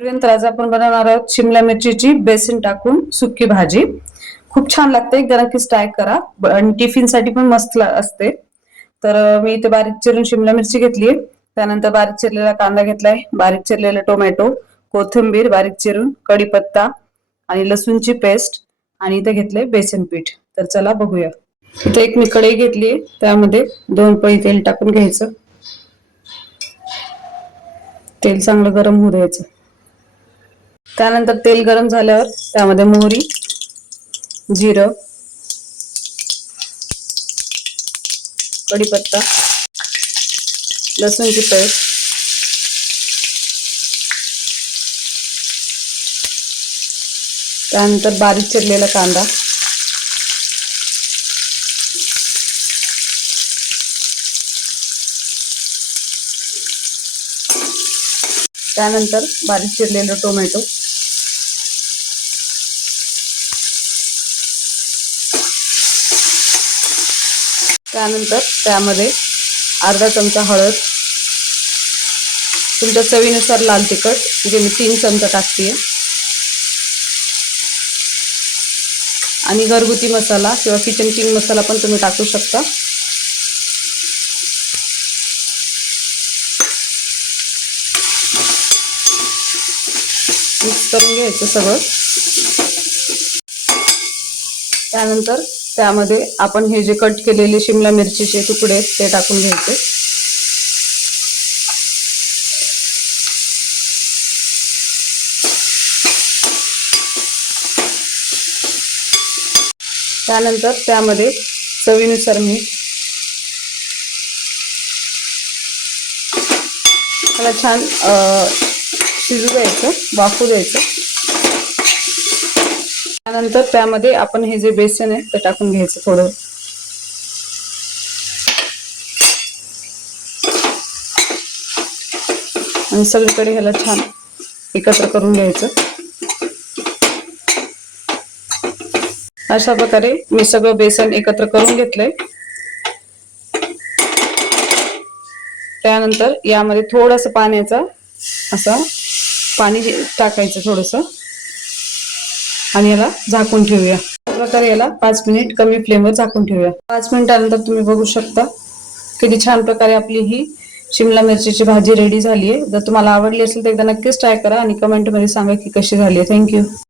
तर आज आपण बनवणार आहोत शिमला मिरचीची बेसन टाकून सुकी भाजी. खूप छान लागते, एकदा नक्कीच ट्राय करा आणि टिफिन साठी पण मस्त असते. तर मी इथे बारीक चिरून शिमला मिरची घेतली, त्यानंतर बारीक चिरलेला कांदा घेतलाय, बारीक चिरलेला टोमॅटो, कोथिंबीर बारीक चिरून, कढीपत्ता आणि लसूणची पेस्ट आणि इथे घेतले बेसन पीठ. तर चला बघूया. इथे एक मी कढई घेतली, त्यामध्ये 2 पळी तेल टाकून घ्यायचं. तेल चांगलं गरम होऊ द्यायचं. त्यानंतर तेल गरम झाल्यावर त्यामध्ये मोहरी, जिरं, कढीपत्ता, लसूणची पेस्ट, त्यानंतर बारीक चिरलेला कांदा, त्यानंतर बारीक चिरलेलं टोमॅटो, त्यानंतर त्यामध्ये अर्धा चमचा हळद, तुमच्या चवीनुसार लाल तिखट, जे मी 3 चमचा टाकते, आणि घरगुती मसाला किंवा किचन किंग मसाला पण तुम्ही टाकू शकता. मिक्स करून घ्यायचं सगळं. त्यानंतर त्यामध्ये आपण हे जे कट केलेले शिमला मिरचीचे तुकडे ते टाकून घ्यायचे. त्यानंतर त्यामध्ये चवीनुसार मीठ. त्याला छान शिजू द्यायचं, वाफू द्यायचं. त्यानंतर त्यामध्ये आपण हे जे बेसन आहे ते टाकून घ्यायचं थोडं. आणि सगळीकडे ह्याला छान एकत्र करून घ्यायचं. अशा प्रकारे मी सगळं बेसन एकत्र करून घेतलंय. त्यानंतर यामध्ये थोडंसं पाण्याचा पाणी टाकायचं थोडंसं, आणि याला झाकून ठेवूया. अशा प्रकारे याला 5 मिनिट कमी फ्लेमवर झाकून ठेवूया. 5 मिनिटानंतर तुम्ही बघू शकता किती छान प्रकारे आपली ही शिमला मिरचीची भाजी रेडी झाली आहे. जर तुम्हाला आवडली असेल तर एकदा नक्कीच ट्राय करा आणि कमेंटमध्ये सांगा की कशी झाली आहे. थँक्यू.